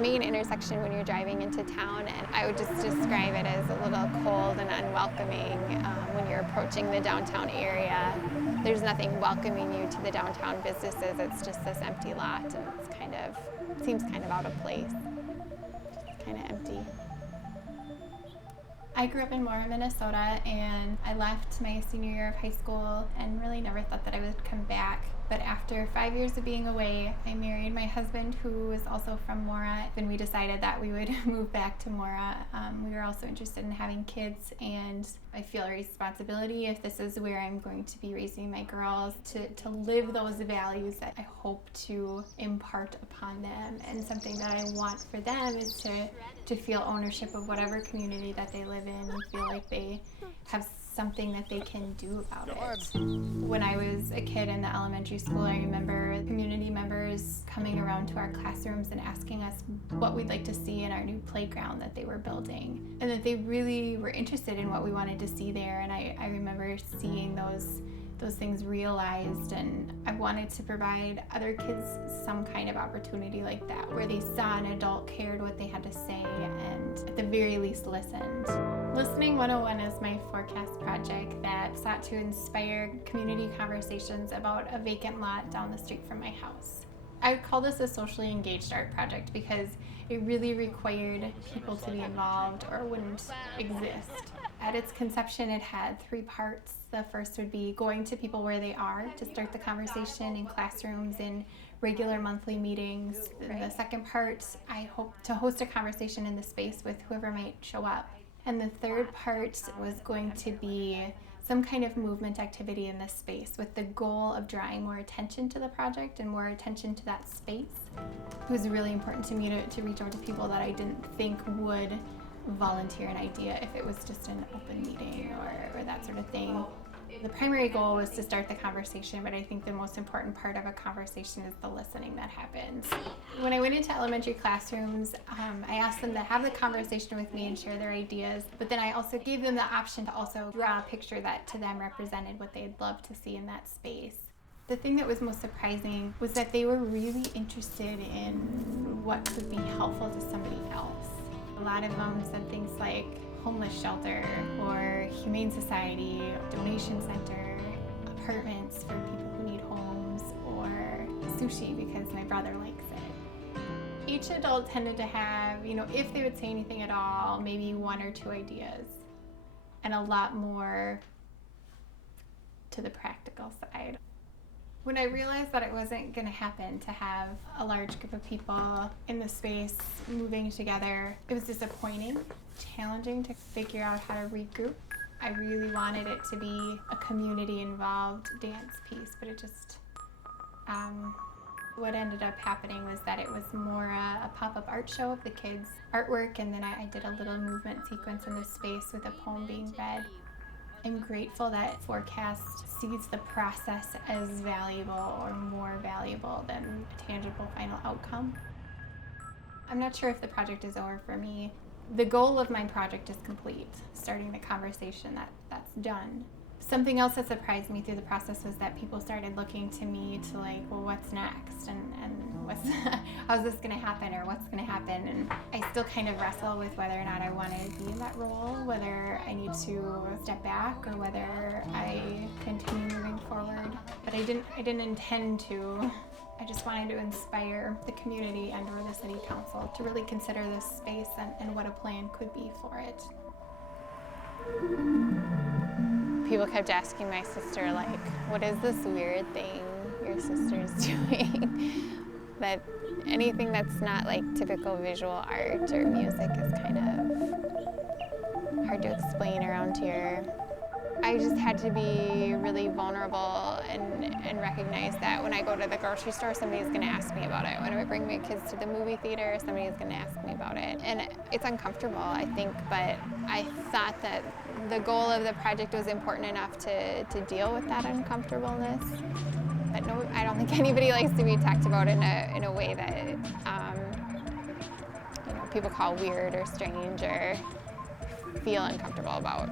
main intersection when you're driving into town, and I would just describe it as a little cold and unwelcoming when you're approaching the downtown area. There's nothing welcoming you to the downtown businesses. It's just this empty lot, and it seems kind of out of place. Just kind of empty. I grew up in Mora, Minnesota, and I left my senior year of high school and really never thought that I would come back. But after 5 years of being away, I married my husband, who was also from Mora, and we decided that we would move back to Mora. We were also interested in having kids, and I feel a responsibility, if this is where I'm going to be raising my girls, to live those values that I hope to impart upon them. And something that I want for them is to feel ownership of whatever community that they live in and feel like they have something that they can do about it. When I was a kid in the elementary school, I remember community members coming around to our classrooms and asking us what we'd like to see in our new playground that they were building, and that they really were interested in what we wanted to see there. And I remember seeing those things realized, and I wanted to provide other kids some kind of opportunity like that, where they saw an adult cared what they had to say and at the very least listened. Listening 101 is my forecast project that sought to inspire community conversations about a vacant lot down the street from my house. I would call this a socially engaged art project because it really required people to be involved or it wouldn't exist. At its conception, it had 3 parts. The first would be going to people where they are to start the conversation in classrooms, in regular monthly meetings. The second part, I hope to host a conversation in the space with whoever might show up. And the third part was going to be some kind of movement activity in this space with the goal of drawing more attention to the project and more attention to that space. It was really important to me to reach out to people that I didn't think would volunteer an idea if it was just an open meeting or that sort of thing. The primary goal was to start the conversation, but I think the most important part of a conversation is the listening that happens. When I went into elementary classrooms, I asked them to have the conversation with me and share their ideas, but then I also gave them the option to also draw a picture that to them represented what they'd love to see in that space. The thing that was most surprising was that they were really interested in what could be helpful to somebody else. A lot of them said things like homeless shelter or humane society, donation center, apartments for people who need homes, or sushi because my brother likes it. Each adult tended to have, if they would say anything at all, maybe 1 or 2 ideas, and a lot more to the practical side. When I realized that it wasn't going to happen to have a large group of people in the space moving together, it was disappointing, challenging to figure out how to regroup. I really wanted it to be a community-involved dance piece, but it just, what ended up happening was that it was more a pop-up art show of the kids' artwork, and then I did a little movement sequence in the space with a poem being read. I'm grateful that Forecast sees the process as valuable or more valuable than a tangible final outcome. I'm not sure if the project is over for me. The goal of my project is complete, starting the conversation that's done. Something else that surprised me through the process was that people started looking to me to well, what's next? And how's this gonna happen, or what's gonna happen? And I still kind of wrestle with whether or not I want to be in that role, whether I need to step back or whether I continue moving forward. But I didn't intend to. I just wanted to inspire the community and or the city council to really consider this space and what a plan could be for it. People kept asking my sister, what is this weird thing your sister's doing? That anything that's not typical visual art or music is kind of hard to explain around here. I just had to be really vulnerable and recognize that when I go to the grocery store, somebody's going to ask me about it. When I bring my kids to the movie theater, somebody's going to ask me about it. And it's uncomfortable, I think, but I thought that the goal of the project was important enough to deal with that uncomfortableness. But no, I don't think anybody likes to be talked about in a way that people call weird or strange or feel uncomfortable about.